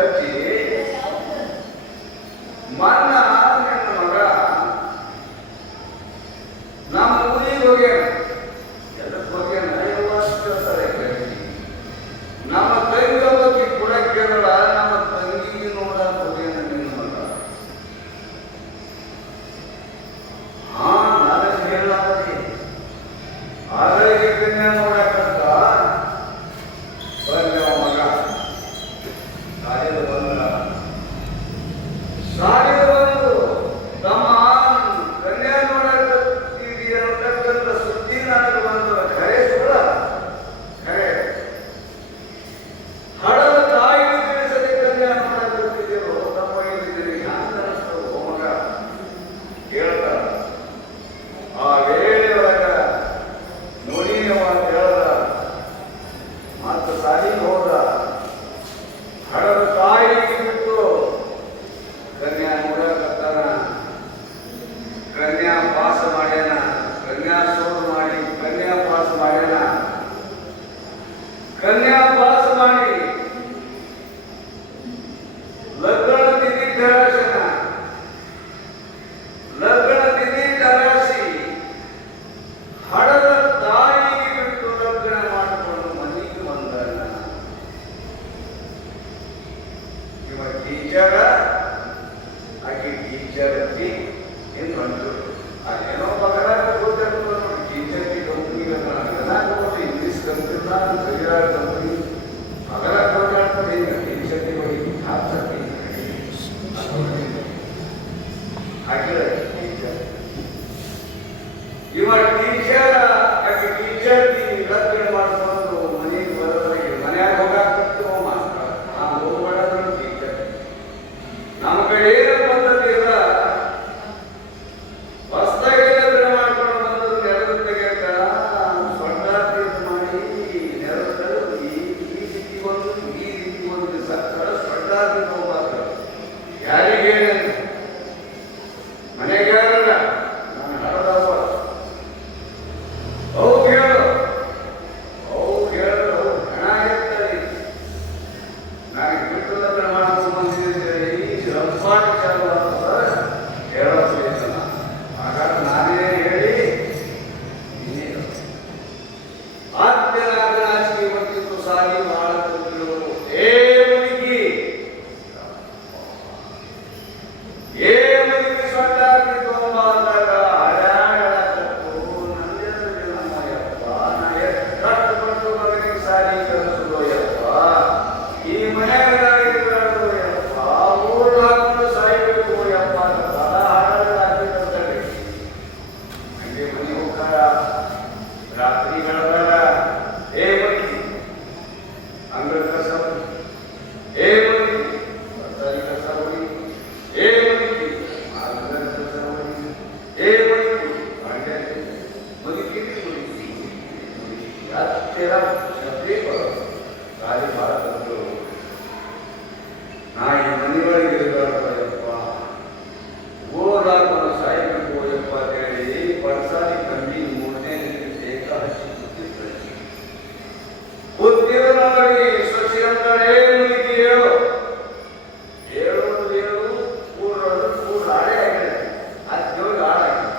ಅಜ್ಜಿ ಮನ್ನ ನನ್ನ ಮಗ ನಮ್ಮ ಊರಿಗೆ ಹೋಗ್ಯಾನ. ಎದಕ್ಕೆ ಹೋಗ್ಯಾನ ಇವತ್ತು ಹೇಳ್ತಾರೆ. ನಮ್ಮ ತಂಗಿ ಒಬ್ಬಕ್ಕೆ ಕೂಡ ಕೇಳೋಣ, ನಮ್ಮ ತಂಗಿಗೆ ನೋಡಕ್ ಹೋಗ್ಯಾನ ನಿನ್ನ ಮಗ. ಹಾ ನನಗೆ ಹೇಳಾಗಿ ಆಗಳಿಗೆ ಕನ್ಯಾ ನೋಡಕ್ಕಂತ ಬಂದ ಮಗ ಸಾಲಿದ ಬಂದ. ಸಾಲಿದ ಬಂದು ತಮ್ಮ ಕನ್ಯಾ ನೋಡಕತ್ತೀವಿ ಅನ್ನತಕ್ಕಂಥ ಸುದ್ದಿ ನನಗೆ ಬಂದ. ಖರೆ ಸುಳ್ಳ? ಖರೆ. ಹಡದ ತಾಯಿಗೆ ತಿಳಿಸದೆ ಕನ್ಯಾ ನೋಡಕತ್ತಿದ್ದೀರೋ ತಮ್ಮ ಹೇಳಿದ್ದೀರಿ. ಹ್ಯಾಂಗ ಅನಿಸ್ತದ ಮಗ ಹೇಳ್ತಾರ. ಆ ವೇಳೆಯೊಳಗ ನೋಡಿನವ ಅಂತ ಹೇಳ್ದ. ಮತ್ತು ಸಾಲಿಗೆ ಹೋದ. ಹಡದ ತಾಯಿಗೆ ಬಿಟ್ಟು ಕನ್ಯಾ ನೋಡಕತ್ತಾನ. ಕನ್ಯಾ ಪಾಸ್ ಮಾಡ್ಯಾನ. ಕನ್ಯಾ ಸೋಲು ಮಾಡಿ ಕನ್ಯಾ ಪಾಸ್ ಮಾಡ್ಯಾನ. ಕನ್ಯಾ ಪಾಸ್ ಮಾಡಿ ಲಗ್ನ ತಿಥಿ ಧರಾಶನ. ಲಗ್ನ ತಿಥಿ ಧರಾಸಿ ಹಡದ ತಾಯಿಗೆ ಬಿಟ್ಟು ಲಗ್ನ ಮಾಡಿಕೊಂಡು ಮನೆಗೆ ಬಂದನ. ಇವ ಟೀಚರ, ಆಕೆ ಟೀಚರ್ಗೆ ಏನು ಬಂತು. ಅದೇನೋ ಬಗಲಾಗ ಗೊತ್ತಿರ್ತದೆ ನೋಡಿ. ಟೀಚರ್ಗೆ ಕಂಪ್ನಿಗೆ ಇಂಗ್ಲೀಷ್ ಕಂಪ್ನಿಲ್ಲ, ಗಡಿಯಾರ ಕಂಪ್ನಿ ಬಗಲಾಗ ಓಡಾಡ್ತಾರೆ. ಈಗ ಟೀಚರ್ಗೆ ಹೋಗಿ ಹಾಕ್ತಾರೆ. ಹಾಕಿಲ್ಲ ಟೀಚರ್. ಇವ ಟೀಚರ್, ಆಕೆ ಟೀಚರ್ಗೆ ಲಗ್ನ ಮಾಡಿಕೊಂಡು ಮನೆಗೆ ಬರೋದ್ರಿಗೆ ಮನ್ಯಾಗ ಹೋಗಾಕತ್ತು ಮಾಸ್ಟರ್. ಆ ಹೋಗ್ಬೇಡ ಟೀಚರ್. ನಮ್ಮ ಕಡೆ ಏನು ಪದ್ಧತಿ ಇಲ್ಲ. ಹೊಸದಾಗಿ ಲಗ್ನ ಮಾಡ್ಕೊಂಡು ಬಂದು ನೆಲದ ತೆಗೆಯಕ ಸೊಂಟಾತಿ ಮಾಡಿ ನೆಲದ ತೆಗೆದು ಈ ರೀತಿ ಒಂದು ಈ ರೀತಿ ಒಂದು ಸಕ್ಕಳ ಸೊಂಟಾತಿ ಹೋಗ್ಬಾರ್ದು. ಯಾರಿಗೆ ಮನೆಗೆ ಯಾರಲ್ಲ ನಾನು ಹಡದವ ಅವು ಹೇಳು ಹಣ ಇರ್ತಾರೆ. ನನಗೆ ಬಿಟ್ಟು ಲಗ್ನ ಮಾಡ್ಕೊಂಡು ಬಂದಿದ್ದೇನೆ. ಈ ರಂಪಾಟ ಚಾಲು ಆಗ್ತದ ಹೇಳೋ ಸಹಿತ. ಹಾಗಾದ್ರೆ ನಾನೇ ಹೇಳಿ ಆದ್ಯನಾಗಿ ಬಂದಿದ್ದು ಸಾಗಿ ಬಹಳ ಕೂತಿರುವುದು. ಏ ಮುದುಕಿ ಸೊಟ್ಟಾಗಿ ತಗೊಂಬ ಅಂದಾಗ ಹಡ್ಯಾಡಕತ್ತು. ನಂದೇನು ನಮ್ಮ ಯಪ್ಪ, ನಾ ಎಷ್ಟು ಕಷ್ಟಪಟ್ಟು ಮಗನಿಗೆ ಸಾರಿ ಕಲಿಸೋದು ಯಪ್ಪ. ಈ ಮನೆಯಾಗ ಇರಬಾರ್ದು ಯಪ್ಪ. ಊರು ಹಾಕೊಂಡು ಸಾಯ್ಬೇಕು ಯಪ್ಪ ಅಂತ ಹಾಡಾಡ್ತಾರೆ. ಹಂಗೆ ಮನೆ ಹೋಗ್ತಾರ. ರಾತ್ರಿ ಬೆಳಗಾರ ಏ ಮಕ್ಕಿ ಅಂಗಡಿ ಕಸ ಹೊಡಿ, ಏ ಮಕ್ಕಿ ಬರ್ತರಿ ಕಸ ಹೊಡಿ, ಏ ಮಕ್ಕಿ ಅಂಗಡಿ ಕಸ ಹೊಡಿ, ಏ ಮಕ್ಕಿ ಮಂಡ್ಯ ಮುದುಕಿ ಮುದುಕಿ ಹತ್ತಿರ ಶಬ್ದಿ ಬರೋದು. ಗಾಳಿ ಭಾಳ ತಂದು ನಾ ಈ ಮನೆಯೊಳಗೆ ಇರಬಾರ್ದಪ್ಪ, ಓದಾಕೊಂಡು ಸಾಯ್ಬೇಕು ಯಪ್ಪ ಅಂತ ಹೇಳಿ ಪಡ್ಸಾಲಿ ಕಂಡಿ ಮೂರನೇ ಏಕ ಹಚ್ಚಿ ಕೂತಿರು ನೋಡಿ. ಸೊಸಿ ಅಂತಾಳೆ ಮುದುಕಿ ಹೇಳು ಹೇಳೋದು ಹೇಳು ಕೂಡೋದು ಕೂಡ ಹಾಡೇ ಆಗಿದೆ. ಅದ್ದೋಗಿ ಹಾಡಾಗಿದೆ.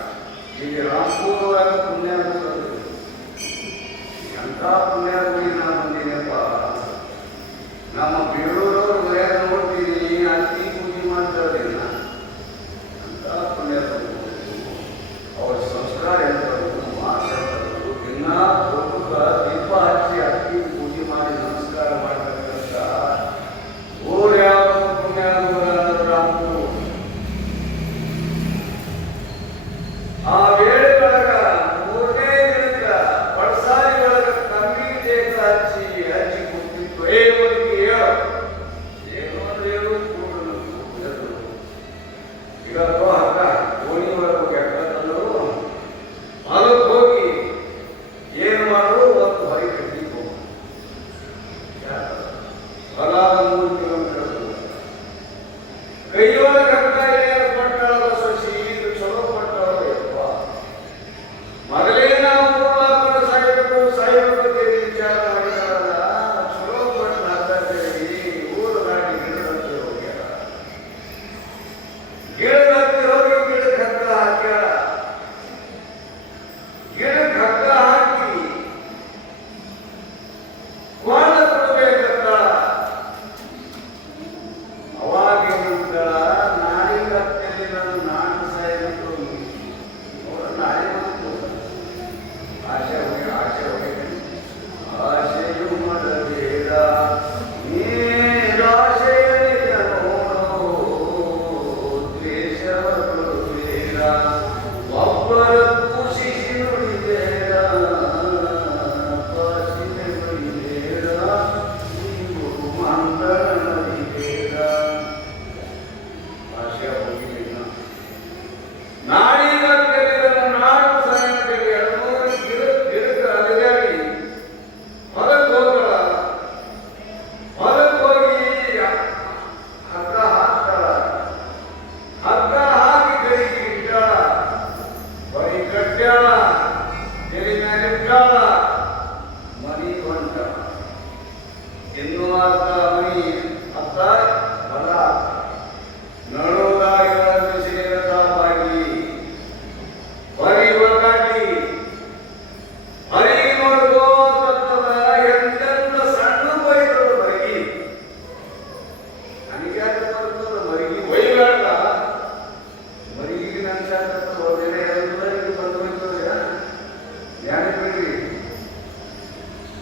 ಈಗ ರಾಮಪುರ ಒಳಗೆ ಪುಣ್ಯ ಕೂಡೋದು ಎಂಥ ಪುಣ್ಯ ಕೂಡಿ ನಾ ಬಂದೀನಪ್ಪ. ನಮ್ಮ ಬೇಳೂರವ್ರು ಮರ್ಯಾದ ನೋಡ್ತೀನಿ. ಅಕ್ಕಿ ಪೂಜೆ ಮಾಡ್ತಾರೆ. ಅಂತ ಪುಣ್ಯ ಅವ್ರ ಸಂಸ್ಕಾರ ಎಂತರು ಮಾತಾಡ್ತಾರೆ. ದಿನ ಹೋಗುತ್ತ ದೀಪ ಹಚ್ಚಿ ಅಕ್ಕಿ ಪೂಜೆ ಮಾಡಿ ನಮಸ್ಕಾರ ಮಾಡ್ತಕ್ಕಂಥ ಊರು ಯಾವ ಪುಣ್ಯ ರಾಮಪುರ. ಆ ವೇಳೆ ಒಳಗ ಮೂರನೇ ದಿನಕ್ಕ ಪಡ್ಸಾಲಿ ಒಳಗ ಕಮ್ಮಿ ದೇಶ ಹಚ್ಚಿ ಹಚ್ಚಿ ಕೂತಿತ್ತು. ಏ ಮುದುಕಿ ಹೇಳು ಏನು ಅಂದ್ರೆ ಹೇಳು ಕೂಡಲು ಈಗ ಹಕ್ಕ ಓಣಿ ಒಳಗೆ ಹೋಗಿ ಅಕ್ಕಂತಂದ್ರು ಅದಕ್ಕೆ ಹೋಗಿ ಏನು ಮಾಡು ಒಂದು ಹೊರಗೆ ಕಟ್ಟಿಗೆ ಹೋಗು. ಹೊಲಾದ 3 ಕಿಲೋಮೀಟರ್ ಕೈಯೊಳಗೆ ಹಕ್ಕ ಏನು ಕೊಟ್ಟಾಳ ಸೊಸಿ. ಇದು ಚಲೋ ಕೊಟ್ಟಾಳ ಯಪ್ಪ. ಮೊದಲೇ ನಾವು ಊರು ಹಾಕೊಂಡು ಸಾಯ್ಬೇಕು ವಿಚಾರ ಮಾಡಿದಾಗ ಚಲೋ ಕೊಟ್ಟು ಹಾಕಿ ಊರು ಗಾಡಿ ಗಿಡದ ಮಾಡ್ತಾ ಮನಿ ಅತ್ತ ಬಲ ನಡುವುದಾಗಿ ಸೇರತಾಗಿ ಬರೀ ಒಟ್ಟಾಗಿ ಹರಿ ನೋಡ್ಕೋತದ ಎಂತೆಂತ ಸಣ್ಣ ಬೈಗಳು ಬರಗಿ ನನಗೆ ಬರ್ತದ ಮರಿಗಿ ಒಯ್ಬೇಡ ಮರಿಗಿನ ಅನ್ಸಾಕತ್ತ ಹೋದೇನೆ ಎಲ್ಲರಿಗೂ ಬಂದು ಹೋಯ್ತದ ಜ್ಞಾನ ಬಿಡ್ರಿ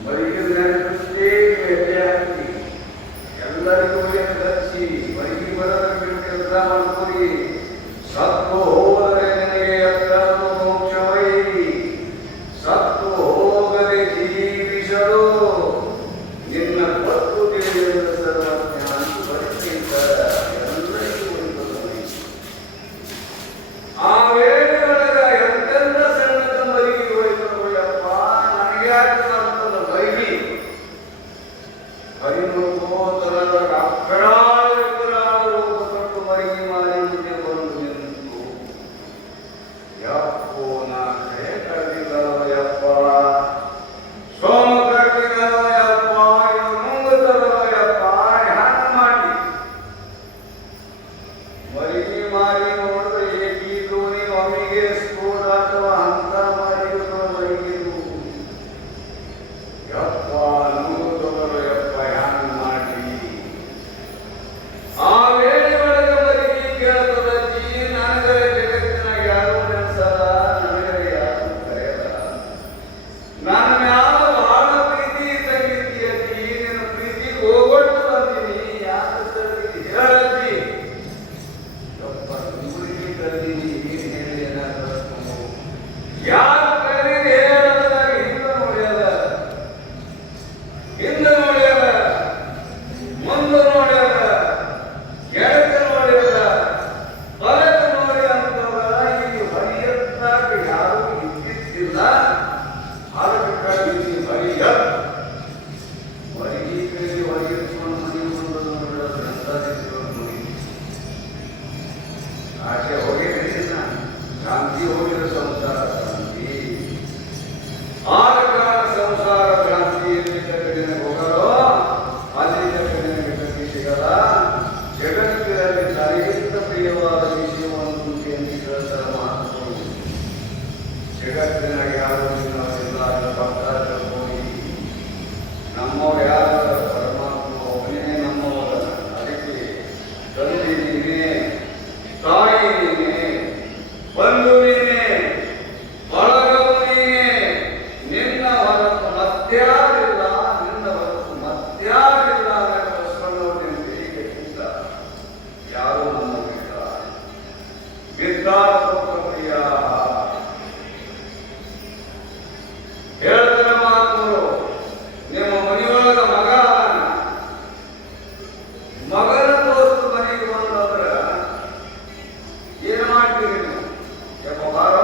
ಮರಿಗಿನ ಜ್ಞಾನಕ್ಕೆ ಹೆಜ್ಜೆ ಹಾಕಿ ಎಲ್ಲರಿಗೂ ಹಚ್ಚಿ ಮರಿಗಿ ಬರೋದ್ರ ಕೆಲಸ ಮಾಡ್ಕೊರಿ ಸತ್ತು ಹೋದರೆ ನಿನಗೆ ಎತ್ತರದು ಮೋಕ್ಷವೈರಿ ಸತ್ತು ಹೋಗದೆ ಜೀವಿಸಲು ನಿನ್ನ ಪತ್ತು ತಿಳಿಯದ ಸರ್ವಜ್ಞಾನ ಬರಕ್ಕಿಂತ ಎಲ್ಲರಿಗೂ ಉಳಿತದೆ ಆ ವೇಳೆಯೊಳಗ ಎಂತೆಂತ ಸಣ್ಣದ ಮರಿಗೆ ಹೋಯ್ತದಪ್ಪ ನನಗೆ ಆಗ್ತದ ಮರಿಗಿ ಹರಿಮುಖೋತರ ಅಕ್ಕಡಾಳು ರೂಪ ಮರಿಗಿ ಮಾರಿ ಮುಂದೆ ಬಂದು ನಿಂತು ಯಪ್ಪೋ ನಾ ಕೈ ಕಳೆದಿಲ್ಲವ ಯಪ್ಪ ಸೋಮ ಕಳೆದಿಲ್ಲವ ಯಪ್ಪ ಇವು ನುಂಗುತ್ತದವ ಯಪ್ಪ ಹ್ಯಾಂಗ ಮಾಡಿ ಮರಿಗಿ ಮಾರಿ ನೋಡಿದ್ರೆ ಏಕೀದು ನೀವು ಅವನಿಗೆ ಸ್ಫೋಟ ಅಥವಾ ಹಂತ ಮಾಡಿದ್ರು ಮರಿಗಿದು ಯಪ್ಪ ನುಂಗುತ್ತದವ ಯಪ್ಪ ಹ್ಯಾಂಗ ಮಾಡಿ ಆ ವೇಳೆಯೊಳಗೆ ಮರಿಗಿ ಕೇಳ್ತದ ಜೀ ನನಗೆ ಜಗತ್ತಿನಾಗ ಯಾರು ನೆನ್ಸಲ್ಲ ನನಗೆ ಯಾರು ಕರೆಯಲ್ಲ ನನ್ನ ಮ್ಯಾಲ ಬಹಳ ಪ್ರೀತಿ ತಂಗಿದ್ದೀಯ ಜೀ ನಿನ್ನ ಪ್ರೀತಿ ಹೋಗೊಟ್ಟು ಬಂದೀನಿ ಯಾರು ಕರೆದಿ ಹೇಳಜ್ಜಿ ಯಪ್ಪ ಊರಿಗೆ ಕರೆದೀನಿ ಏನ್ ಹೇಳಿ ಏನಾದ್ರು ಯಾರು ಕರೆದಿ ಹೇಳದಾಗ ಹಿಂದೆ ನೋಡ್ಯದ ಹಿಂದೆ ನೋಡ್ಯದ ಮುಂದೆ ನೋಡ್ಯದ ಎಡಕ್ಕೆ ನೋಡ್ಯದ ಬಲಕ್ಕೆ ನೋಡಿ ಅಂತಂದ್ರ ಇಲ್ಲಿ ಹರಿಯತ್ತಾಗ ಯಾರು ಇದ್ದಿದ್ದಿಲ್ಲ ಅದಕ್ಕೆ ಕರೆದಿ ಹರಿಯ ಹೊರಗಿ ಕೈಲಿ ಹೊರಗಿಸ್ಕೊಂಡು ಮನೆ ಬಂದು ನೋಡೋದು ಎಂತಾದಿದ್ರು ನೋಡಿ ಆಚೆ ಹೋಗಿ ನಡೀನ ಶಾಂತಿ ಹೋಗಿದ ಸಂಸಾರ ಶಾಂತಿ ಆದ ಕಾರಣ ಸಂಸಾರ ಶಾಂತಿ ಎಲ್ಲಿದ್ದ ಕಡೆಗೆ ಹೋಗಲು ಅಲ್ಲಿದ್ದ ಕಡೆಗೆ ಗತಿ ಸಿಗಲ್ಲ ಜಗತ್ತಿನಲ್ಲಿ ತನಗಿಂತ ಪ್ರಿಯವಾದ ವಿಷಯವನ್ನು ಎಂದು ಹೇಳ್ತಾರೆ ಮಹಾತ್ಮರು ಜಗತ್ತಿನಾಗ ಯಾರು ಇಲ್ಲ ಭಕ್ತ ಹೋಗಿ ನಮ್ಮವ್ರು ಯಾರು ಪರಮಾತ್ಮ ಒಬ್ಬನೇ ನಮ್ಮವರ ಅದಕ್ಕೆ ತಂದೆ ನೀನೇ ತಾಯಿ ನೀನೇ ಬಂಧು ನೀನೇ ಬಳಗವು ನೀನೇ ನಿನ್ನ ಹೊರತು ಮತ್ಯಾರಿಲ್ಲ ನಿನ್ನ ಹೊರತು ಮತ್ಯಾರಿಲ್ಲ ಅನ್ನೋ ಬಸವಣ್ಣವ್ರು ನಿನ್ನ ಬಿಟ್ಟ ಯಾರು ನಮ್ಮ ಬಿಟ್ಟ ವಿದ್ಯಾತ್ಮಕ ಪ್ರಿಯ ಹೇಳ್ತಾರೆ ಮಹಾತ್ಮರು ನಿಮ್ಮ ಮನೆಯೊಳಗ ಮಗ ಅದಾನ. ಮಗನ ದೋಸ್ತು ಮನೆಗೆ ಬಂದ್ರ ಏನ್ ಮಾಡ್ತೀರಿ ನೀವು ಯಪ್ಪ ಬಾರೋ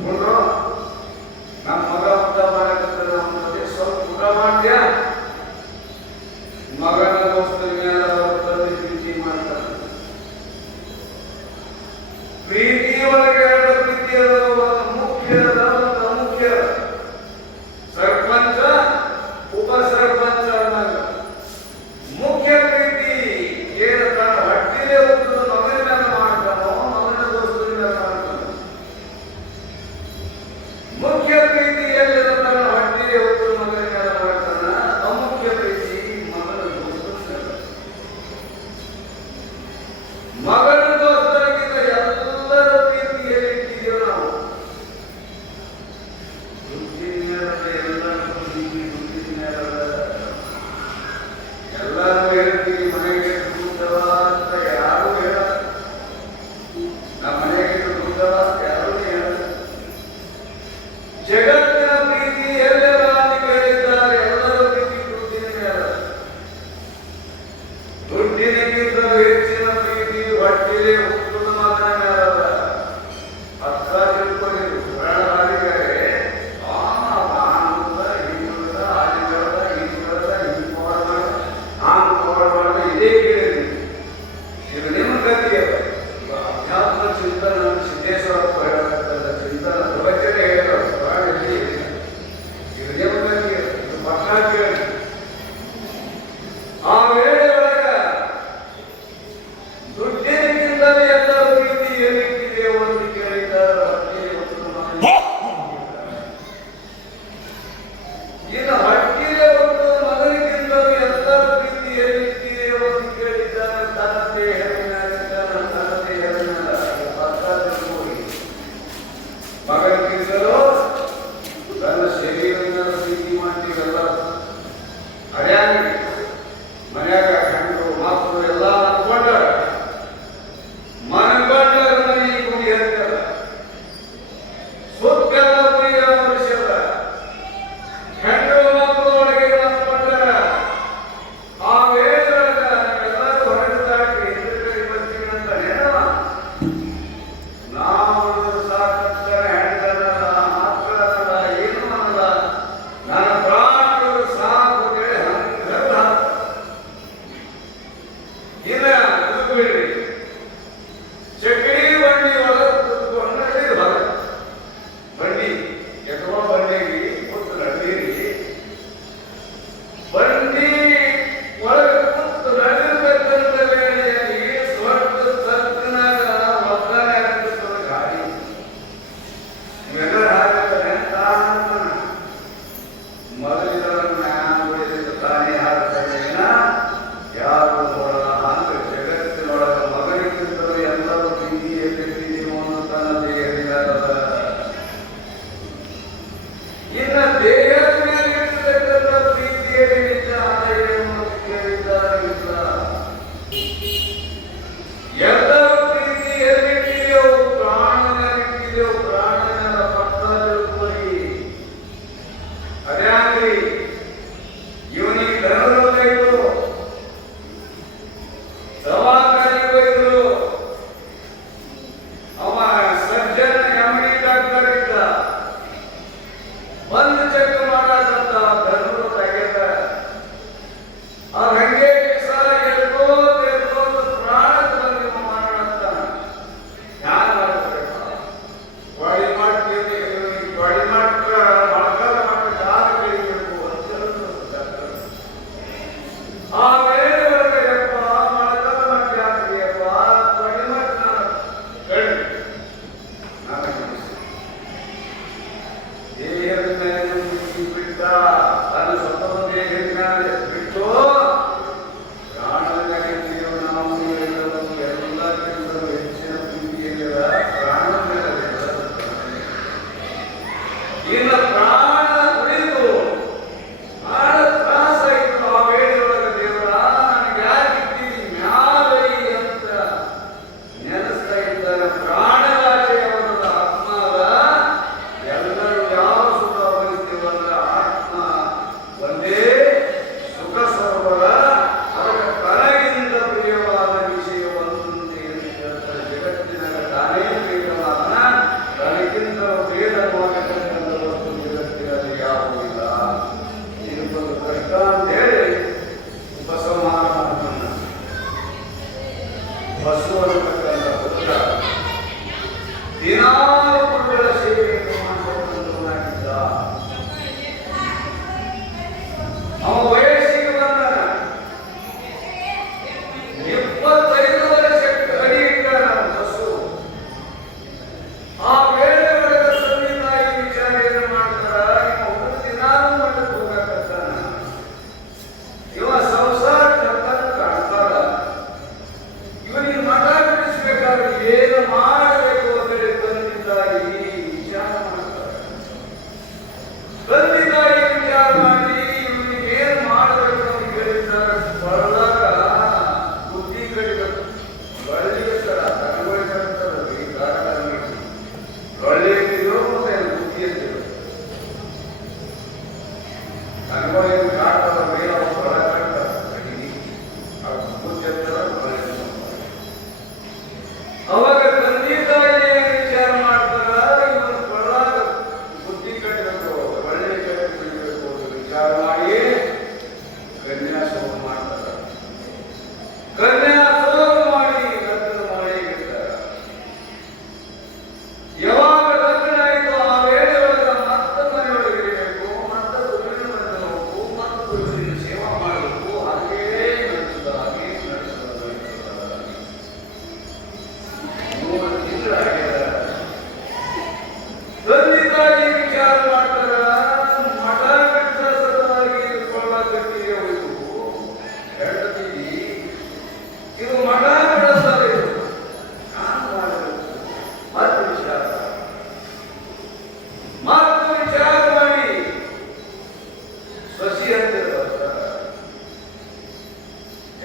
ಕುಂಡ್ರು ನಮ್ಮ ಮಗ ಊಟ ಮಾಡಕತ್ತಾನ ನಮ್ಮ ಜೊತೆ ಸ್ವಲ್ಪ ಊಟ ಮಾಡ್ತೀಯ ಮಗನ ದೋಸ್ತರ ಮೇಲೆ ಅವ್ರ ತಂದೆ ಪ್ರೀತಿ ಮಾಡ್ತಾನೆ ಪ್ರೀತಿ ಒಳಗೆ ಎರಡು ಪ್ರೀತಿ ಅದಾವ ಒಂದು ಮುಖ್ಯ ಅದ ಒಂದು ಅಮುಖ್ಯ ಅದ. ಸರ್ಪಂಚ ಉಪ ಸರ್ಪಂಚ ಅನ್ನಂಗ ಮುಖ್ಯ ಪ್ರೀತಿ ಏನು ತನ್ನ ಹೊಟ್ಟಿಲೆ ಹುಟ್ಟಿದ ಮಗನ ಮೇಲೆ ಮಾಡ್ತಾನೋ ಮಗನ ದೋಸ್ತರ ಮೇಲೆ ಮಾಡ್ತಾನೋ ಮುಖ್ಯ ಪ್ರೀತಿ ಎಲ್ಲಿದ ತನ್ನ ಹೊಟ್ಟಿಲೆ ಹುಟ್ಟಿದ ಮಗನ ಮೇಲೆ ಮಾಡ್ತಾನ ಅಮುಖ್ಯ ಪ್ರೀತಿ ಮಗನ ದೋಸ್ತರ ಮೇಲೆ. ಮಗನ ದೋಸ್ತರಿಗಿಂತ ಎಲ್ಲರ ಪ್ರೀತಿ ಎಲ್ಲಿಟ್ಟಿದೆಯೋ ನಾವು ದುಡ್ಡಿನ ಮೇಲೆ ಎಲ್ಲರೂ ಪ್ರೀತಿ ದುಡ್ಡಿನ ಮೇಲೆ ಎಲ್ಲರೂ ಹೇಳ್ತೀವಿ ಮನೆಗೆ ದುಡ್ಡವ ಅಂತ ಯಾರು ಹೇಳಲ್ಲ ನಮ್ಮ ಮನೆಗೆ ದುಡ್ಡವ ಅಂತ ಯಾರು ಹೇಳಲ್ಲ ಜಗತ್ತಿನ ಪ್ರೀತಿ ಎಲ್ಲೆಲ್ಲ ಅಂತ ಹೇಳಿದ್ದಾರೆ ಎಲ್ಲರ ಪ್ರೀತಿ ದುಡ್ಡಿನ ಮೇಲೆ ದುಡ್ಡಿನಕ್ಕಿಂತಲೂ ಹೆಚ್ಚಿನ ಪ್ರೀತಿ ಹೊಟ್ಟಿಲೆ ಹುಟ್ಟುದ ಮಗನ ಮೇಲೆ ಅದ. ಅರ್ಥ ತಿಳ್ಕೊಳ್ಳಿ ಪ್ರಾಣಹಾರಿಗಾರೆ ಹಿಂದ ಹಾಲಿಗಳದ ಹಿಂದ ಹಿಂಗ್ ಮಾಡಬಾರ್ದು ಹಾಂಗ್ ಮಾಡಬಾರ್ದು ಇದೇ ಕೇಳಿದ್ರಿ ಇದು ನಿಮ್ಮ ಗತಿ ಅದ. ಅಧ್ಯಾತ್ಮ ಚಿಂತನ ಸಿದ್ದೇಶ್ವರಪ್ಪ ಹೇಳಕತ್ತಲ್ಲ ಚಿಂತನ ಪ್ರವಚನೆ ಹೇಳೋದು ಪ್ರಾಣ ಇಲ್ಲಿ ಇದು ನಿಮ್ಮ ಗತಿ ಅದ. ಇದು ಪಕ್ಕ ಕೇಳಿ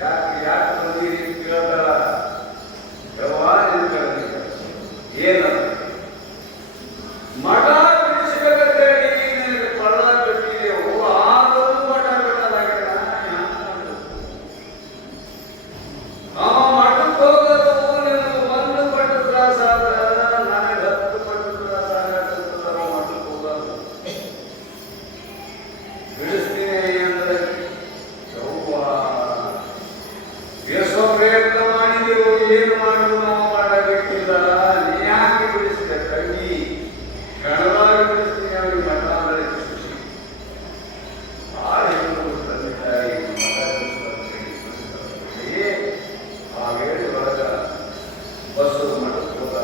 ಯಾಕೆ ಯಾಕೆ ಬಂದಿರಿ ಅಂತ ಕೇಳ್ತಾಳ. ವ್ಯವಹಾರ ಏನ ಮಠ ಬಿಡಿಸಬೇಕಂತೇಳಿ ನಿನಗೆ ಪಳ್ಳ ಕಟ್ಟಿದೆವು, ಆದರೂ ಮಠ ಕಟ್ಟಲಾಗಿಲ್ಲ. ಅವ ಮಠಕ್ಕೆ ಹೋಗೋದು ನಿನಗೆ 1 ಪಟ್ಟು ತ್ರಾಸ ಆದ್ರೆ ನನಗೆ 10 ಪಟ್ಟು ತ್ರಾಸ ಆಗತ್ತದ. ಮಠಕ್ಕೆ ಹೋಗೋದು ಬಿಡಿಸ್ತೀನಿ ಅಂದ್ರೆ ಎಷ್ಟೋ ಪ್ರಯತ್ನ ಮಾಡಿದೆವು, ಏನು ಮಾಡುವುದು ನಾವು ಮಾಡಬೇಕಿಲ್ಲ. ನೀ ಯಾಕೆ ಬಿಡಿಸಿದೆ ತಂಗಿ? ಗಣವಾಗಿ ಬಿಡಿಸ್ತೀನಿ. ಅವರಿಗೆ ಮಠ ಅಂದರೆ ಖುಷಿ. ಆ ಹೆಣ್ಣು ತಂದೆ ತಾಯಿ ಆ ವೇಳೆ ಒಳಗ ಬಸ್ಸು ಮಠಕ್ಕೆ ಹೋದ.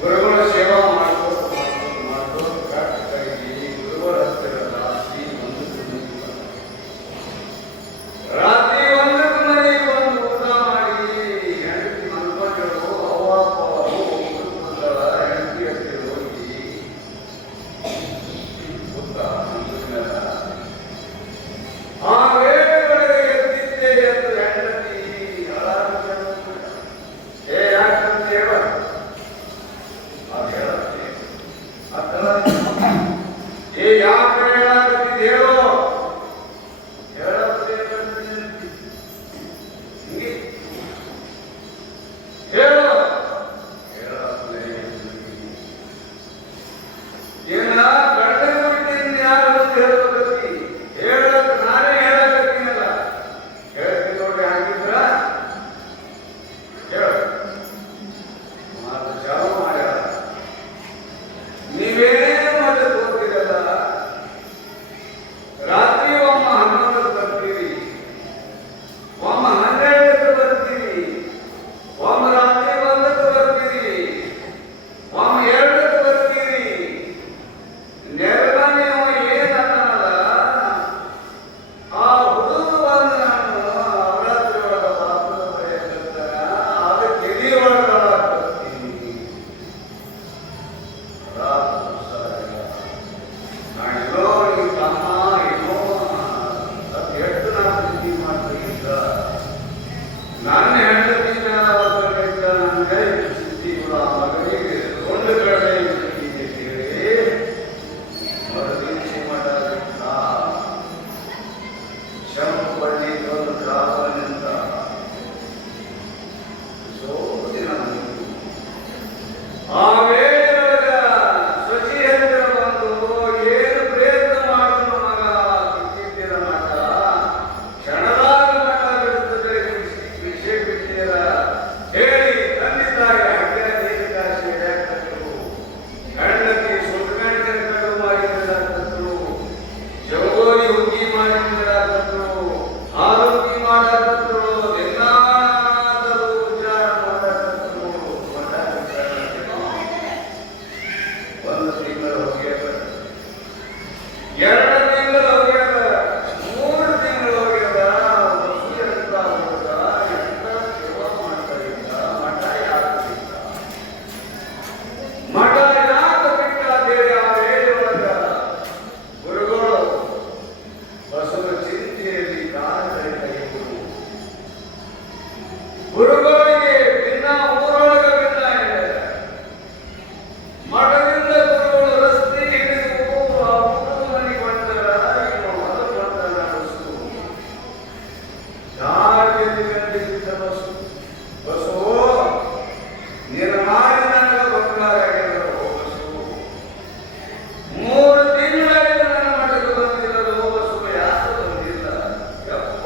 ಗುರುಗಳ ಸೇವಾ ಮಾಡ್ಕೋತ ಕರೆಕ್ಟಾಗಿ ಗುರುಗಳ ಹತ್ತಿರ ರಾತ್ರಿ ರಾತ್ರಿ ಊಟ ಮಾಡಿ ಹೆಂಡತಿ ಮನ್ಕೊಂಡಳು. ಬಂದಳ. ಹೆಂಡತಿ ಹತ್ತಿರ ಹೋಗಿ ಆ ವೇಳೆ ಒಳಗೆ ಎದ್ದಿದ್ದೆ ಎಂದು ಹೆಂಡತಿ ಯಾಕಂತ ಹೇಳ ಯಾಕೆ ಹೇಳಾಕತ್ತಿದ್ ಹೇಳೋ ಏನ ಗಂಡ ಬಿಟ್ಟಿನ ಯಾರು ಹೇಳ್ಬೇಕಿ? ಹೇಳಕ್ ನಾನೇ ಹೇಳಕತ್ತೀನಲ್ಲ. ಹೇಳ್ತೀನಿ ನೋಡ್ರಿ. ಹಾಗಿದ್ರ ಹೇಳ ಮಾತು ಚಾಲು ಮಾಡ್ಯಾರ. ನೀವೇನು ಮತ್ತೆ ಹೋಗ್ತಿರಲ್ಲ. ರಾತ್ರಿ ಒಮ್ಮ 11ಕ್ಕೆ ಬರ್ತೀರಿ, ಒಮ್ಮ 12ಕ್ಕೆ ಬರ್ತೀರಿ, ಒಮ್ಮ ರಾತ್ರಿ 1ಕ್ಕೆ ಬರ್ತೀರಿ, ಒಮ್ಮ 2ಕ್ಕೆ ಬರ್ತೀರಿ. ನೆರಳನೆ ಅವ ಏನಲ್ಲ ಆ ಹುಡುಗ ಬಂದು ನಾನು ಅವರಾತ್ರಿ ಒಳಗ ಬಾತ್ರೂಮ್ ಬರೆಯಕತ್ತಾನ. ಅದಕ್ಕೆ ಎದಿ ಒಳಗ ಬರ್ತೀನಿ. ನಾನೆಲ್ಲೋ ಈ ತಮ್ಮ ಏನೋ ಅದು ಎಷ್ಟು ನಾನು ಪ್ರೀತಿ ಮಾಡ್ತಿದ್ದ. ನನ್ನ ಹೆಂಡತಿ ನನ್ನ ಕೈ ಸಿದ್ಧಿಗಳು ಆ ಮಗನಿಗೆ ಒಂದು ಕಡೆ ಮರುದಿನ ಮಠ ಶಂಪಳ್ಳಿ ಒಂದು ಗ್ರಾಮ ನಿಂತ ದಿನ ಆ ವೇಳೆಯೊಳಗ ಶಶಿ ಹತ್ತಿರ ಬಂದು ಏನು ಪ್ರಯತ್ನ ಮಾಡೋದು ಮಗ ಬಿಟ್ಟಿದ್ದೀರ ಮಠ ಕ್ಷಣದಾಗ ಮಠ ಬಿಡುತ್ತದೆ ವಿಷಯ ಬಿಟ್ಟಿದ್ದೀರ ಹೇಳಿ ತಂದಿದ್ದಾರೆ. ಹಗ್ಗ ನೀರು ಕಾಶಿ ಹಿಡಿಯಾಕತ್ತರು. ಹೆಂಡತಿ ಸುಟ್ಕಣಿಕೆ ಕಡು ಮಾಡಿದ್ದಾಕತ್ತರು. ಜಗೋರಿ ಹುಗ್ಗಿ ಮಾಡಿದ್ದಾಕತ್ತರು. ಆರೋಗ್ಯ ಮಾಡಾಕತ್ತರು. ಎಲ್ಲಾದರೂ ವಿಚಾರ ಮಾಡಾಕತ್ತರು. ಮಠ ಒಂದು ತಿಂಗಳು ಹೋಗ್ಯಾರ, 2 ತಿಂಗಳು ಹೋಗ್ಯಾರ, 3 ತಿಂಗಳು ಹೋಗ್ಯಾರ. ಎಂತ ಹುಡುಗ ಎಂತ ಸೇವಾ ಮಾಡ್ತಾ ಇದ್ದ. ಮಠ ಯಾಕೆ ಬಿಟ್ಟ? ಮಠ ಯಾಕೆ ಬಿಟ್ಟ ಅಂತೇಳಿ ಆ ವೇಳೆ ಒಳಗ ಗುರುಗಳು ಬಸವ ಚಿಂತೆಯಲ್ಲಿ ಕಾಲಗಳಿಗೂ ಗುರುಗಳಿಗೆ ಭಿನ್ನ ಊರೊಳಗ ಭಿನ್ನ ಇದೆ. ಮಠದಿಂದ ಗುರುಗಳು ರಸ್ತೆ ಹಿಡಿದು ಆ ಹುಡುಗ ಮನೆಗೆ ಬಂದಾರ. ಇನ್ನು ಹೊರಗೆ ಬಂದಾರ ಬಸ್ಸು. ದಾರಿಯಲ್ಲಿ ಗಂಡಿದ್ದ ಬಸ್ಸು. ಬಸ್ಸು ನಿನ್ನ ಮಾಡಿ ನನಗೆ ಬಂಗಾರಾಗಿರೋ ಬಸ್ಸು. 3 ತಿಂಗಳಾಯಿತು ನನ್ನ ಮಠಕ್ಕೆ ಬಂದಿರೋದು. ಬಸ್ಸು ಯಾಕೆ ಬಂದಿಲ್ಲ? ಯಪ್ಪ,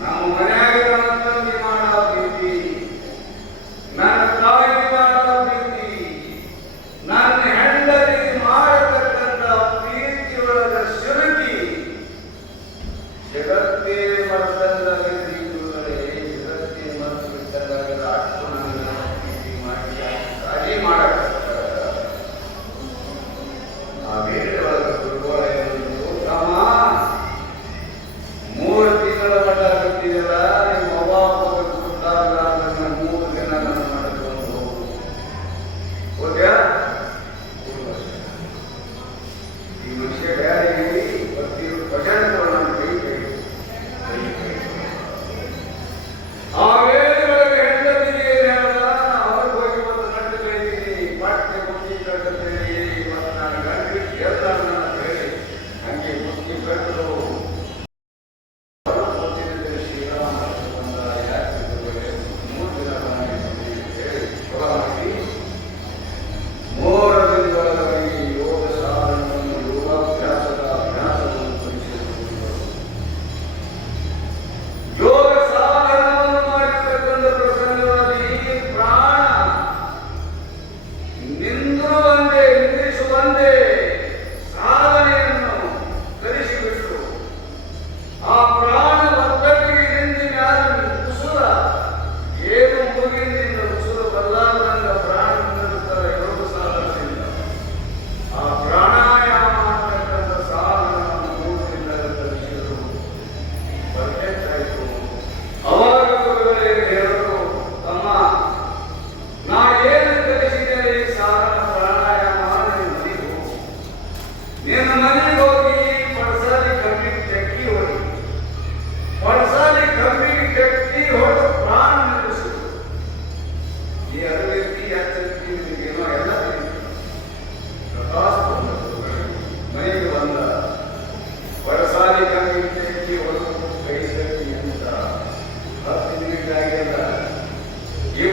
ನಮ್ಮ ಮನ್ಯಾಗ ನನ್ನ ತಂಗಿ ಮಾಡೋ ಪ್ರೀತಿ, ನನ್ನ ತಾಯಿ ಮಾಡೋ ಪ್ರೀತಿ, ನನ್ನ ಹೆಂಡತಿ ಮಾಡತಕ್ಕಂಥ ಪ್ರೀತಿ ಒಳಗ ಸಿಲುಕಿ ಜಗತ್ತೇ ಮರ್ತಂದಾಗಿದೆ. ಜಗತ್ತೇ ಮರ್ತು ಬಿಟ್ಟಂದಾಗಿದೆ. ಅಷ್ಟು ನನ್ನ ಪ್ರೀತಿ ಮಾಡಿ ಸಾಗಿ ಮಾಡಕತ್ತಾರ. ಆ ವೇಳೆ ಒಳಗ ಗುರುಗಳ ಏನಂದ್ರು, ತಮ್ಮ 3 ತಿಂಗಳ ಮಠ ಬಿಟ್ಟಿದೆಲ್ಲ, ನಿಮ್ಮ ಅವ್ವ ಕೊಟ್ಟಾಗ 3 ದಿನ ನನ್ನ ಮಠಕ್ಕೆ ಬಂದು ಹೋಗು. ಹೋದ್ಯಾ? ಈ ಮನುಷ್ಯ ಬೇರೆ ಹೇಳಿ ಬರ್ತೀವಿ ಭಜನೆ ಕೊಡೋಣ ಕೈ ಕೈ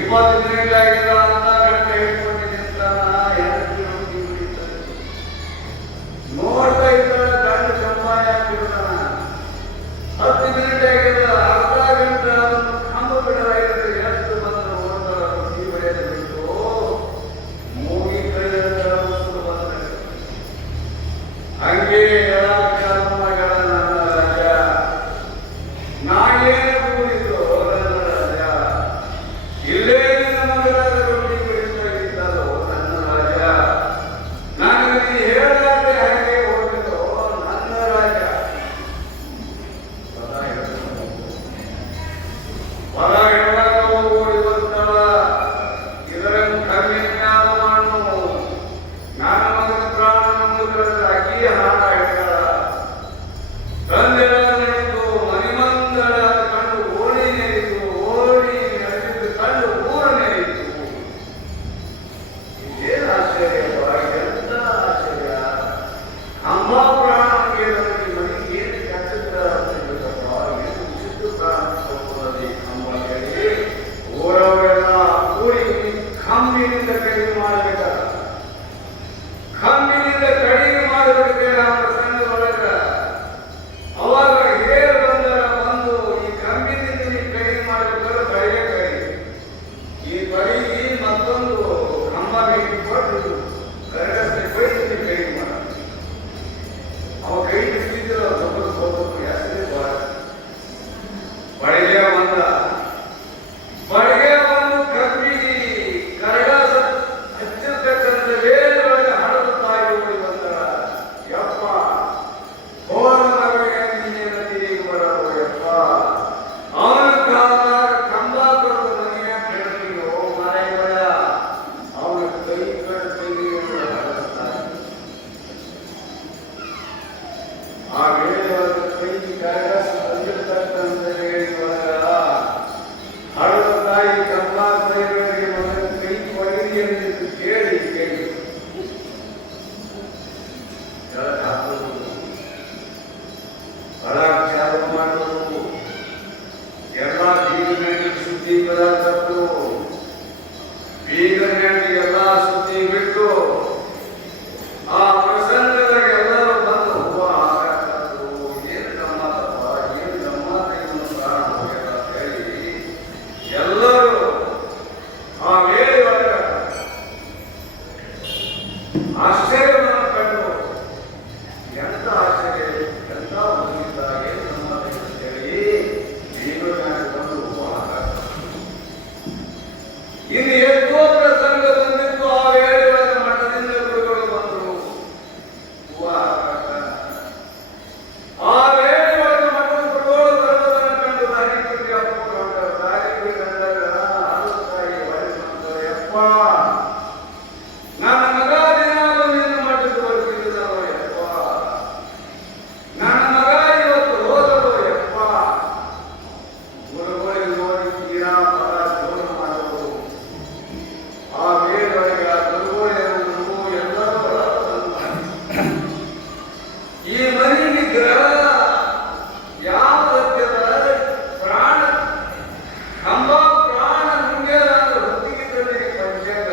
20 ದಿನಗಳಾಗಿಲ್ಲ ಅರ್ಧ ಗಂಟೆ ಹೇಳ್ಕೊಂಡು ನಿಂತಾನ. ಹೆಂಡತಿ ಹೋಗಿ ಬಿಡ್ತಾರೆ. ನೋಡ್ತಾ ಇದ್ದಾಳೆ ಗಂಡು ಕಂಬಾಯ ಹಾಕಿಬಿಡ್ತಾನ. 10 ಮಿನಿಟ್ ಆಗಿಲ್ಲ, ಅರ್ಧ ಗಂಟೆ ಅದನ್ನು ಕಂಬ ಬಿಡಲಾಗಿರುತ್ತೆ. ಎಷ್ಟು ಬಂದು ನೋಡ್ತಾಳ, ರೊಟ್ಟಿ ಬರೆಯಲು ಬಿಟ್ಟು ಮೂಗಿ ಕೈಯಿಂದ ಬಂದು ಹಂಗೆ ಕರ್ಮಗಳ ನನ್ನ ರಾಜ, ನಾಗೇನ ಕೂಡಿದ್ರು ನನ್ನ ರಾಜ, ಇಲ್ಲೇ ನಿನ್ನ ಮಗನಾದ ರೊಟ್ಟಿ ಬಡಿತಾ ಇದ್ದರೋ ನನ್ನ ರಾಜ, ನನಗೆ ನೀ ಹೇಳಲಾರ್ದೆ ಹಾಗೆ ಹೋಗಿದ್ದು ನನ್ನ ರಾಜ. ಹೊರ ಹೇಳಾಕ ಓಡಿ ಬರ್ತಾಳ. ಇದರನ್ನು ಕಮ್ಮಿ ಜ್ಞಾನ ಮಾಡು, ನನ್ನ ಮಗನ ಪ್ರಾಣ ನಮ್ಮೂರಲ್ಲಿ ಅಕ್ಕಿ ಹಾಡ ಹೇಳ್ತಾಳ. ತಂದೆಯ ನಡೆದು ಮನಿಮಂದಳ ಕಂಡು ಓಡಿ ನೆರೆಯಿತು, ಓಡಿ ನಡೆದಿದ್ದು ಕಂಡು ಊರ ನೆರೆಯಿತು. ಇದೇನು ಆಶ್ಚರ್ಯಪ್ಪ, ಎಂತ ಆಶ್ಚರ್ಯ! ಅಂಬ ಪ್ರಾಣಕ್ಕೆ ನನಗೆ ಮನೆಗೆ ಏನು ಕೆಟ್ಟದ ಆಗ್ತಿರ್ಬೇಕಪ್ಪ, ಏನು ಚಿತ್ತು ಪ್ರಾಣ ತಗೊಳ್ಳೋದು ಅಂಬ ಹೇಳಿ ಊರವರೆಲ್ಲ ಕೂಡಿ ಕಂಬಿನಿಂದ ಕಡಿಮೆ ಮಾಡಬೇಕಲ್ಲ. ಕಂಬಿನಿಂದ ಕಡಿಮೆ ಮಾಡಬೇಕೆ ಆ ಪ್ರಸಂಗದೊಳಗ. ಅವಾಗ ಹಿರಿಯರು ಬಂದು ಈ ಕಂಬಿನಿಂದ ನೀವು ಕಡಿಮೆ ಮಾಡಬೇಕಾದ್ರೆ ಬಳಿಗೆ ಕಡಿ, ಈ ಬಳಿಗೆ ಮತ್ತೊಂದು ಕಂಬ ಬೇಕಿ ಕೊಟ್ಟು ಕರಗಸೆ ಕೊಯ್ದು ನೀವು ಕಡಿಮೆ ಮಾಡ. ಅವ ಕೈ ಬಿಡ್ತಿದ್ರು ಸ್ವಲ್ಪ ಹೆಸರು ಬಳಿಗೆ ಬಂದು ಕಂಬಿಗೆ ಕರಗಸ ಹಚ್ಚಿರ್ತಕ್ಕಂಥ ವೇಳೆಯೊಳಗೆ ಹಣದ ತಾಯಿ ಓಡಿ ಬಂದಳ. ಯಪ್ಪ ಹೋದ ಮಗಳಿಗೆ ನೀನೇನು ತಿರುಗಿ ಬರೋದು ಯಪ್ಪ, ಅವನ ಕಾಲಾಗ ಕಂಬ ಕೊಡೋದು ಮನೆಯ ಕೇಳ್ತೀವೋ ಮನೆಗಳ, ಅವನ ಕೈ ಕಡ್ತೀವಿ ಹಣದ ತಾಯಿ. ಆ ವೇಳೆಯೊಳಗೆ ಕೈ ಕರಗಸ ಬಂದಿರ್ತಕ್ಕಂಥ ವೇಳೆಯೊಳಗ ಹಣದ ತಾಯಿ ಕಂಬ ಕೈಗಳಿಗೆ ಮಗನ ಕೈ ಕೊಡಿರಿ ಎಂದು ಕೇಳಿ ಕೆಳಗೆ ಹಾಕೋದು, ಒಳಗೆ ಚಾಲು ಮಾಡೋದು, ಎಲ್ಲ ಬೀಗನಲ್ಲಿ ಸುದ್ದಿ ಪದಾರ್ಥಗಳು, ಬೀಗನಲ್ಲಿ ಎಲ್ಲ ಸುದ್ದಿ ಬಿಟ್ಟು ಆ ಪ್ರಸಂಗದಾಗ ಎಲ್ಲರೂ ಬಂದು ಹೂವ ಹಾಕಾಕತ್ತು. ಏನು ಗಮ್ಮತ್ತಪ್ಪ, ಏನು ಗಮ್ಮತ್ತ, ಇವನು ಪ್ರಾಣ ಹೋಗ್ಯದ ಅಂತ ಹೇಳಿ ಎಲ್ಲರೂ ಆ ವೇಳೆಯೊಳಗ ಆಶ್ಚರ್ಯವನ್ನು ಕಂಡು, ಎಂತ ಆಶ್ಚರ್ಯ, ಎಂತ ಮುಗಿದ, ಏನು ಗಮ್ಮತ್ತ ಅಂತ ಹೇಳಿ ಬೀಗರನ್ಯಾಗ ಬಂದು ಹೂವ ಹಾಕಾಕತ್ತು. ಇನ್ನು ಎಷ್ಟೋ ಪ್ರಸಂಗ ಬಂದಿತ್ತು. ಆ ವೇಳೆಯೊಳಗ ಮಠದಿಂದ ಗುರುಗಳು ಬಂದರು ಹೂವ ಹಾಕಾಕ. ಆ ವೇಳೆಯೊಳಗ ಮಠದ ಗುರುಗಳು ಬರುವುದನ್ನು ಕಂಡು ದಾರಿ ಬಿಟ್ಟು ಅಪ್ಪ ಹೊರಟಾರ. ದಾರಿ ಬಿಟ್ಟಂದಾಗ ಹಣದ ತಾಯಿ ಹೊರಗೆ ಬಂದರು. ಯಪ್ಪ, ನನ್ನ ಮಗ ದಿನಾಲು ನಿನ್ನ ಮಠಕ್ಕೆ ಬರ್ತಿದ್ದನೋ ಯಪ್ಪ, ನನ್ನ ಮಗ ಇವತ್ತು ಹೋದಳು ಯಪ್ಪ. ಗುರುಗಳಿಗೆ ನೋಡಿ ತೀರಾ ಪದ ಜೋರು ಮಾಡೋದು. ಆ ವೇಳೆಯೊಳಗೆ ಆ ಗುರುಗಳು ಎಲ್ಲರೂ ಈ ಮನೆಗೆ ಗ್ರಹ ಯಾವ ಸತ್ಯದ ಪ್ರಾಣ ಕಂಬ ಪ್ರಾಣ ನುಂಗ್ಯದ ಅಂದ್ರೆ ಹೊತ್ತಿಗೆ ತಂದಿಗೆ ಪಂಚಾಂಗ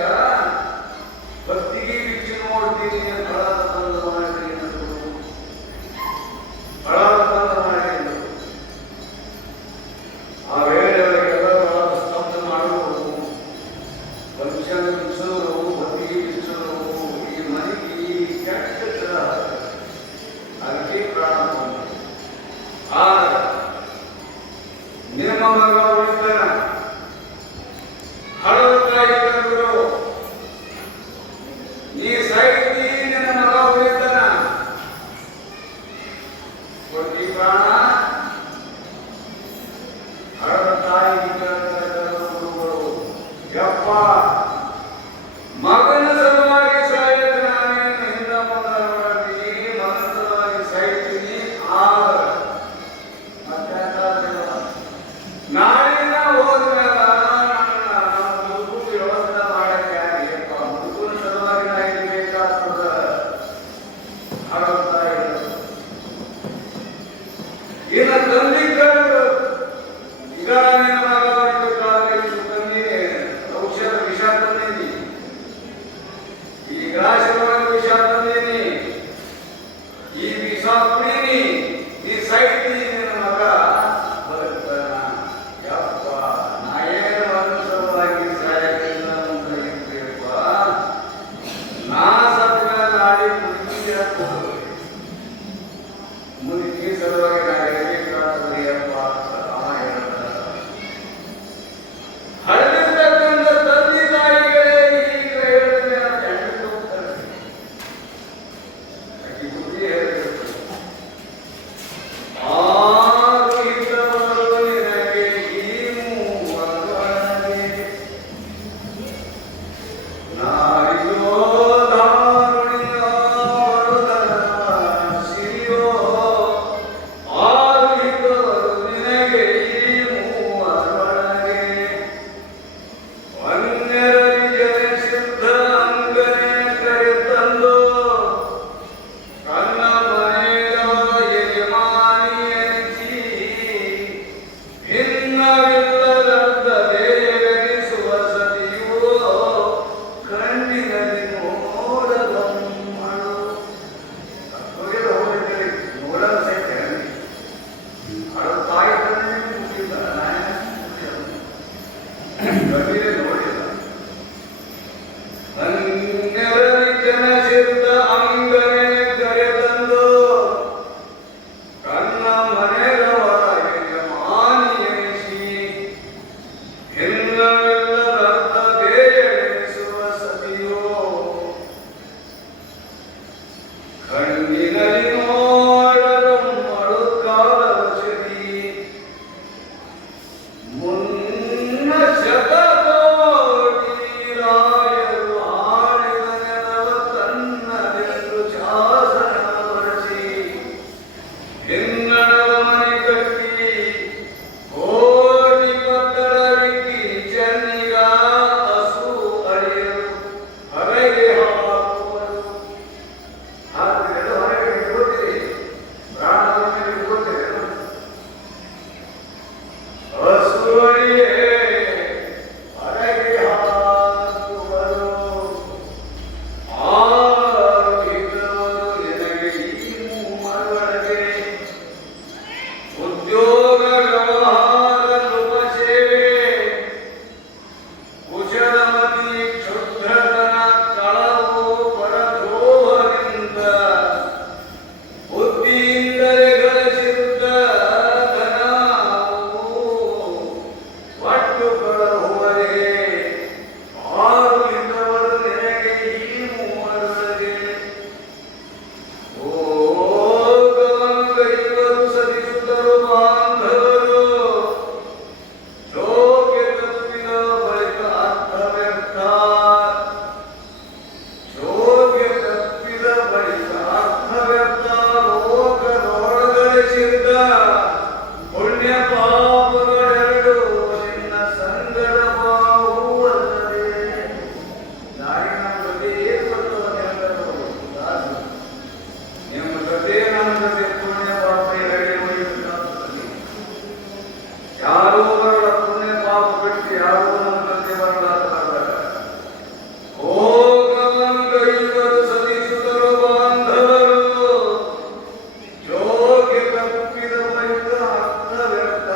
ಹೊತ್ತಿಗೆ ಬಿಚ್ಚಿ ನೋಡ್ತೀನಿ, ಹಳದ ಬಂದ ಮಾಡಿ ಹಳದ ಬಂದ ಮಾಡಿ. ಆ ವೇಳೆಯೊಳಗೆ ಎಲ್ಲರೂ ಹಳದ ಸ್ತಬ್ಧ ಮಾಡುವುದು, ಪಂಚಾಂಗ ಬಿಚ್ಚೋರು, ಹೊತ್ತಿಗೆ ಬಿಚ್ಚೋರು. ಈ ಮನೆಗೆ ಕೆಟ್ಟ ಗ್ರಹ, ಅದಕ್ಕೆ ಪ್ರಾಣ ಬಂತು. ಆಗ ನಿಮ್ಮ ಮಗ ಉಳಿತಾನ. ಹಳದ ತಾಯಿ ಕರೆದರು, ನೀ ಸಾಯ್ತಿ, ನಿನ್ನ ಮಗ ಉಳಿತಾನ, ಕೊಡ್ತಿ ಪ್ರಾಣ. ಹಳದ ತಾಯಿ ಗುರುಗಳು, ಯಪ್ಪ, ಮಗನ ಸಲುವಾಗಿ ಸಾಯೋದು ನಾನೇನು ಹಿಂದ ಮುಂದ ನೋಡಲಿ, ಮಗನ ಸಲುವಾಗಿ ಸಾಯ್ತೀನಿ. ಆದ್ರೆ ಮತ್ತೆ ನಾಳಿನ ಹೋದ್ಮೇಲೆ ನಮ್ಮ ಮುದುಕು ವ್ಯವಸ್ಥೆ ಮಾಡಕ್ಕೆ ಯಾರಿಗಪ್ಪ, ಮುದುಕನ ಸಲುವಾಗಿ ನಾ ಇರ್ಬೇಕಾಗ್ತದ. ಹಳದ ತಾಯಿ ಇನ್ನು ತಂದಿ ಈಗ ನಿನ್ನ ಮಗ ತಂದಿ ಯಾರೂ ಬರಲ್ಲ, ಪುಣ್ಯ ಪಾಪ ಬಿಟ್ಟು ಯಾರೂ ನಮ್ಮ ಜೊತೆ ಬರಲಾರ. ಹೋಗವಂಗೈವರು ಸತಿಸುತ್ತರು ಬಾಂಧವರು, ಜೋಗೆ ತಪ್ಪಿದ ಬಳಿಕ ಅರ್ಥ ವ್ಯರ್ಥ.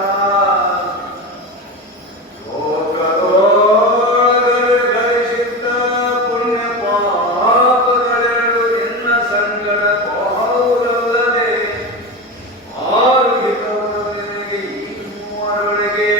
ಲೋಕದೊಳಗಡೆ ಗಳಿಸಿದ್ದ ಪುಣ್ಯ ಪಾಪಗಳೆರಡು ನಿನ್ನ ಸಂಗಡ ಬಾಹುದಲ್ಲದೆ ಆರು ಹಿತವರು ನಿನಗೆ ಈ ಮೂವರೊಳಗೆ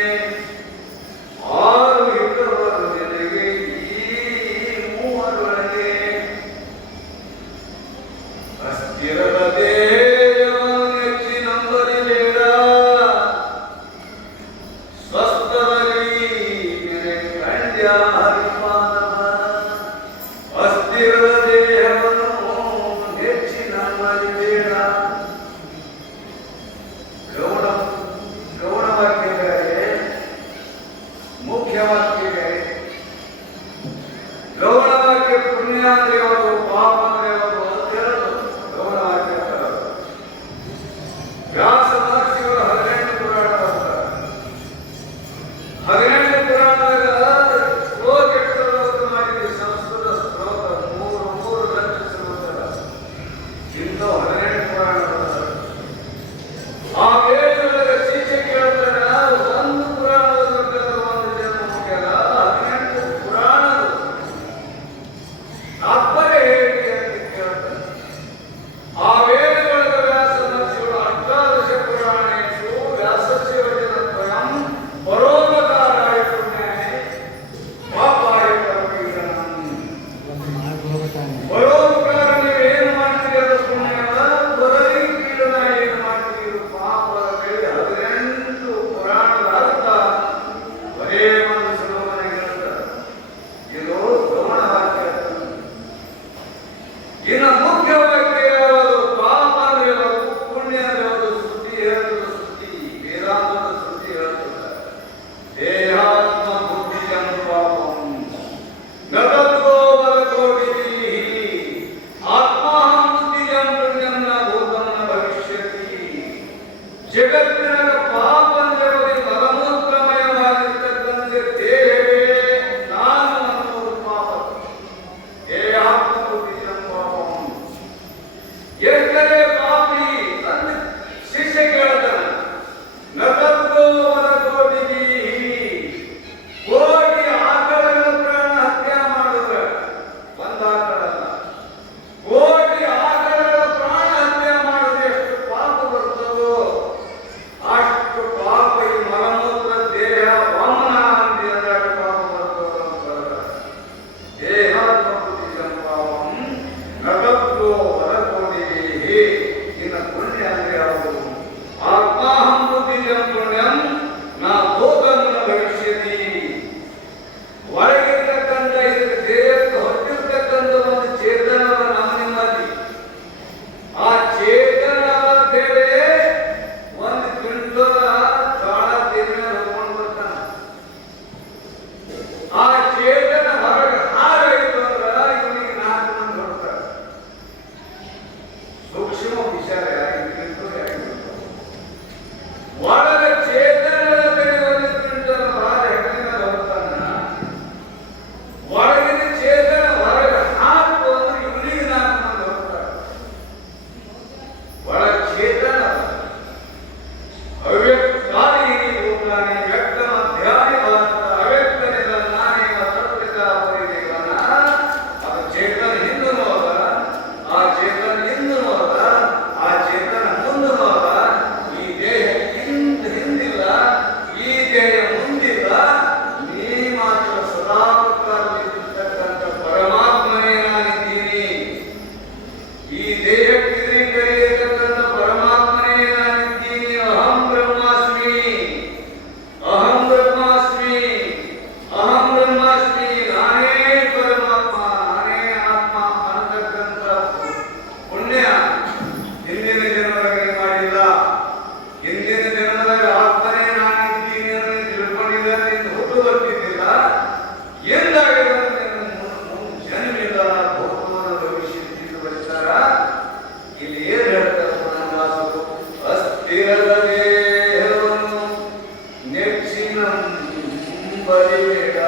ಬರಿಬೇಡ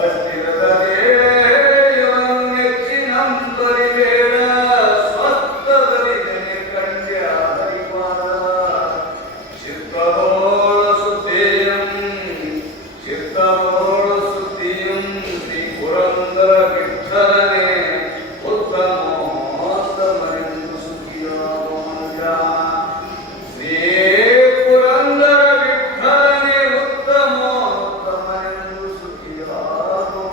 ಅಷ್ಟಿರದೆ ಇವನ್ನೆಚ್ಚಿನಂ ಬರಿಬೇಡ ಸ್ವಸ್ಥದರಿದನೆ ಕಂಡ್ಯ ಹರಿಪಾದ ಚಿತ್ತದೋಳ ಸುದ್ದಿಯಂ ಚಿತ್ತದೋಳ ಸುದ್ದಿಯಂ ಶ್ರೀ ಪುರಂದರ ವಿಠಲನೆ ಉತ್ತಮೋತ್ತಮನೆಂದು ಸುಖಿಯಾಗ ಶ್ರೀ ಪುರಂದರ ವಿಠಲನೆ ಉತ್ತಮೋತ್ತಮನೆಂದು ಸುಖಿಯಾಗೋ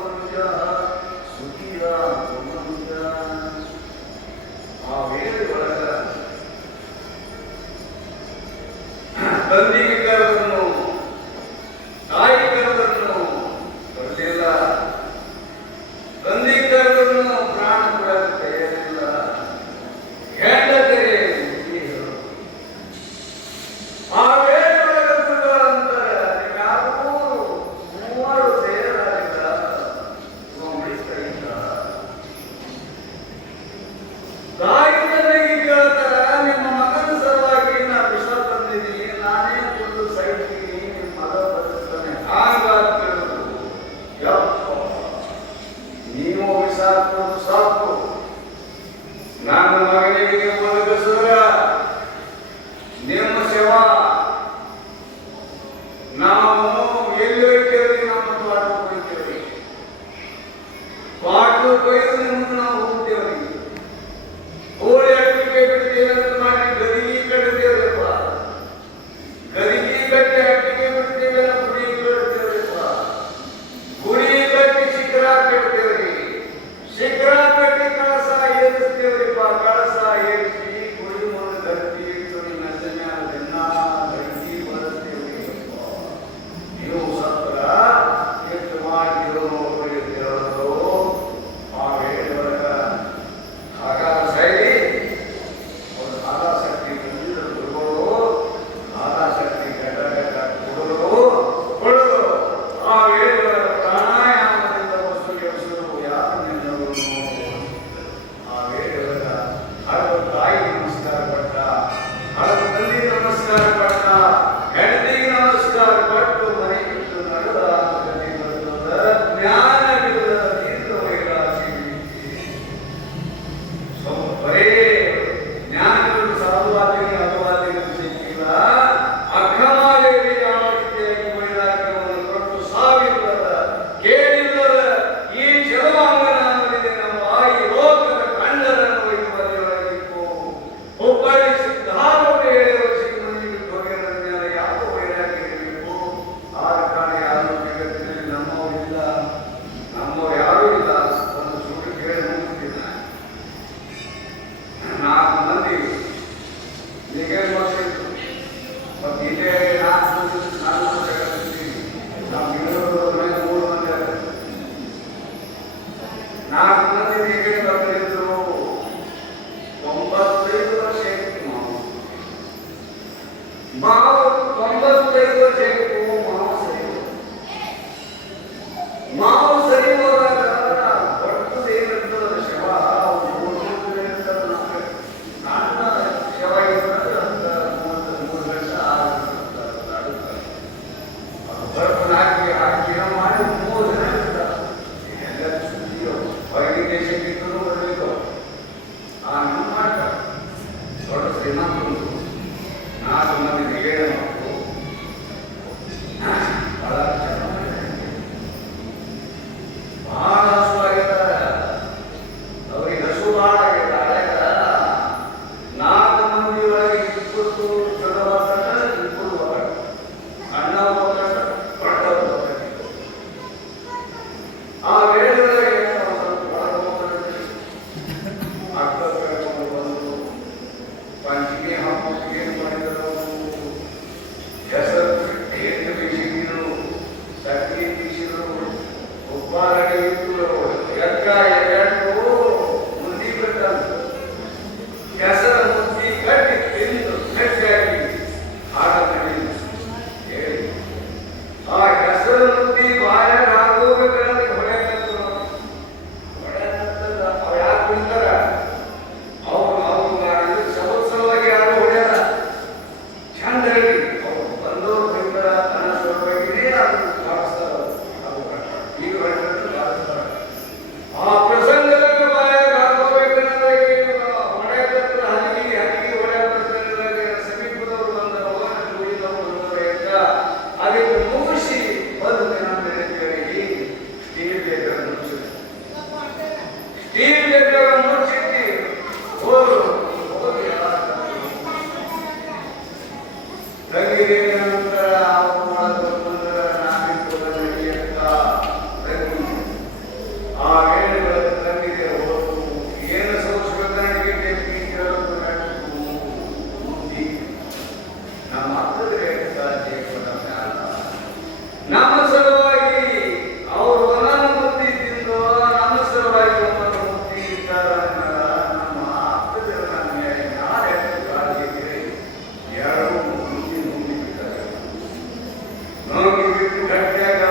ನೋಗಿ ಬಿಟ್ಟು ಗಟ್ಟಿಯಾಗ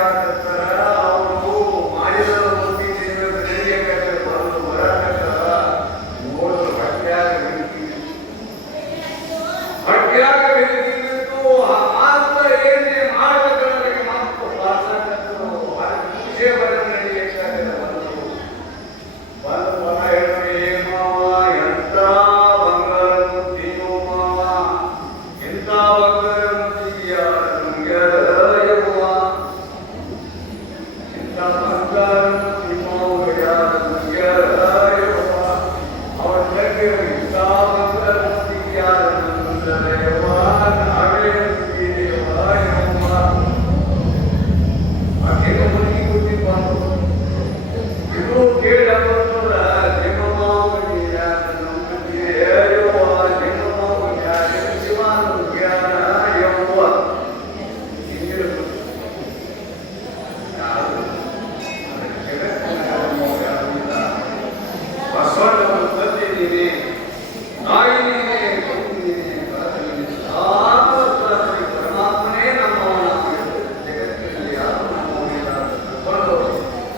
ಅವರು ಮಾಡಿದ ಬುದ್ಧಿ ನಡೆಯಬೇಕಾದ್ರೆ ಬರೋದು ಬರಬೇಕಾದ ಓದು ಗಟ್ಟಿಯಾಗ ಬೆಳಗಿಬಿಟ್ಟು ಆ ಮಾತ್ರ ಏನೇ ಮಾಡಬೇಕನ್ನೋದಕ್ಕೆ ಮಾತು ಭಾಷಾಕರ್ತರು ಅದಕ್ಕೆ ಪೂಜೆ ಬರ ನಡೆಯಬೇಕಾದ್ರೆ ಬಂದರು ಬಲ ಹೇಳಿದ್ರೆ ಮಾವ ಎಂತ ಬಂಗಾರ ಮುತ್ತಿನೋ ಮಾವ ಎಂತ ಬಂಗಾರ ಮುತ್ತಿಯ ಯವ್ವ ಎಂತ ಬಂಗಾರ ಮುತ್ತಿ ಮಾವ ಯವ್ವ ಅವರ ಬಗ್ಗೆ ಎಂತ ಬಂಗಾರ ಮುತ್ತಿಯ ಯವ್ವ ನಾವೇ ಯವ್ವ ಆಕೆಗೆ ಮುಗಿ ಕೊಟ್ಟಿ ಬಂದು ಇದು ಕೇಳಿ ಬಂದ್ರ ಜಗಮಾವನಿಯ ಯವ್ವ ಜಗಮಾವನಿಯ ಶಿವಾನು ಜ್ಞಾನ ಯವ್ವ ಹಿಂದಿರು ಯಾರು ಬಸವಣ್ಣನ ತಂದೆ ನೀನೆ ತಾಯಿ ನೀನೆ ಗುರು ನೀನೆ ಪರಮಾತ್ಮನೇ ನಮ್ಮವನ ಜಗತ್ತಿನಲ್ಲಿ ಯಾರು ನಮ್ಮವನಿಲ್ಲ ಕೊಂಡು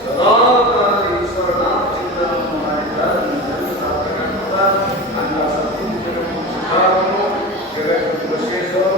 ಸದಾ ಕಾಲ ಈಶ್ವರ ನಾಮ ಚಿಂತನವನ್ನು ಮಾಡಿದ್ದಾರೆ ಅನ್ನ ಸತ್ಯ ಜಗತ್ತು ಬಸವೇಶ್ವರ